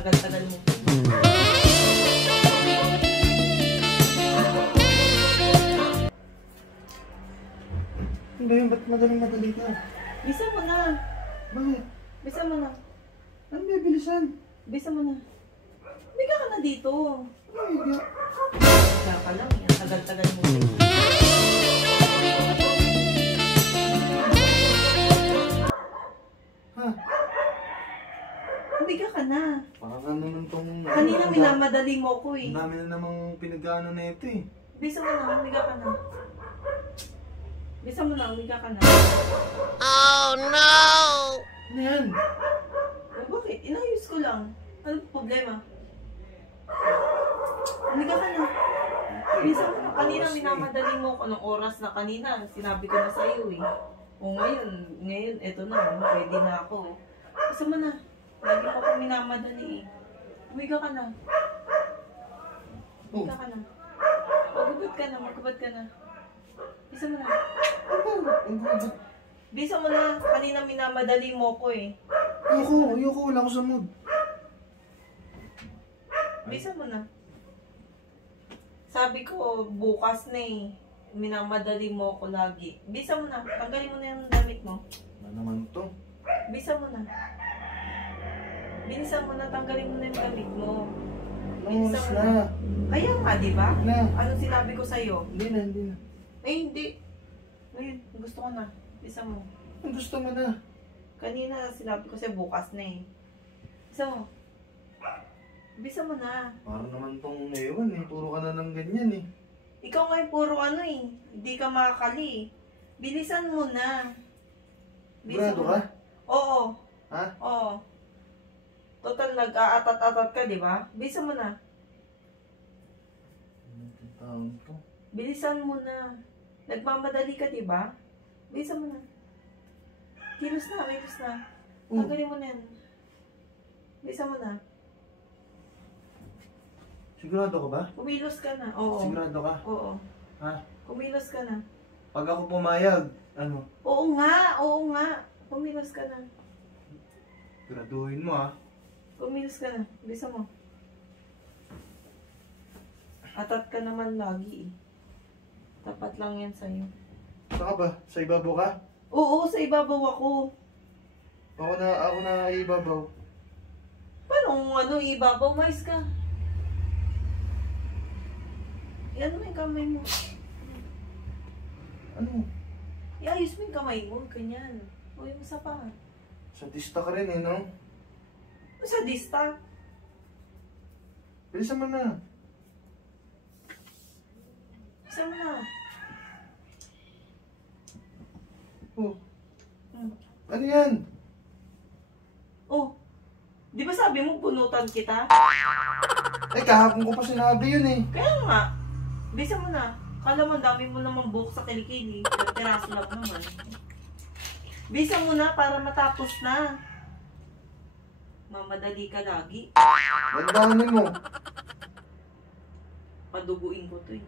tagal-tagal mo. Ano ba yun? Ba't madaling-madali ka? Bisa mo na. Bakit? Bisa mo na. Ano ba bilisan? Bisa mo na. Biga ka na dito. Ay, hindi. Kaya ka lang, yan. Tagal-tagal mo. Ha? Biga ka na. Parang naman tong... Kanina minamadali mo ko eh. Ang dami na namang pinag-ano na ito eh. Bisa mo na, umiga ka na. Bisa mo na, umiga ka na. Oh no! Ano yan? Eh, bakit? Inayos ko lang. Ano problema? Umiga ka na. Bisa mo na. Kanina minamadali mo ko ng oras na kanina. Sinabi ko na sa'yo eh. O ngayon, eto na. Pwede na ako. Bisa mo na. Lagi ko pa minamadali eh. Umiga ka na. Umiga ka na. Magubad ka na, magubad ka na. Bisa mo na. Bisa mo na. Kanina minamadali mo ko eh. Ayoko. Wala ko sa mood. Bisa mo na. Sabi ko, bukas na eh. Minamadali mo ko lagi. Bisa mo na. Tanggalin mo na yung damit mo. Ano naman to? Bisa mo na. Bilisan mo na. Tanggalin mo na yung damit mo. Anong oras na? Kaya nga, di ba? Na. Anong sinabi ko sa'yo? Hindi na. Eh, hindi. Ngayon, gusto ko na. Bisa mo. Ang gusto mo na. Kanina, sinabi ko sa'yo, bukas na eh. Bisa mo. Bisa mo na. Parang naman tong ewan eh. Puro ka na ng ganyan eh. Ikaw nga puro ano eh. Hindi ka makakali eh. Bilisan mo na. Sigurado mo ka? na. Oo. Ha? Oo. Total, nag-aatat-atat ka, di ba? Bilisan mo na. Anong taon to? Bilisan mo na. Nagmamadali ka, di ba? Bilisan mo na. Kilos na. Tanggalin mo na yan. Bilisan mo na. Sigurado ka ba? Kumilos ka na. Oo. Sigurado ka? Oo. Ha? Kumilos ka na. Pag ako pumayag, ano? Oo nga. Kumilos ka na. Siguraduhin mo ha. Kumilos ka na. Bisa mo. Atat ka naman lagi eh. Tapat lang yan sa'yo. Saka ba? Sa ibabaw ka? Oo, sa ibabaw ako. Ako na ibabaw. Paano ibabaw? Mais ka. Yan mo yung kamay mo. Ano? Iayos mo yung kamay mo. Ganyan. O yung isa pa. Sadista ka rin eh, no? Sa dista. Bilisan mo na. Isa mo na. Oh, Hmm. ano yan? Oh. Di ba sabi mo punutan kita? Eh, kahapon ko pa sinabi yun eh. Kaya nga. Bisa mo na. Kala mo, dami mo namang buhok sa kilikili. Teraso lang naman. Bisa mo na para matapos na. Mamadali ka lagi. Dandahanin mo. Paduguin ko to eh.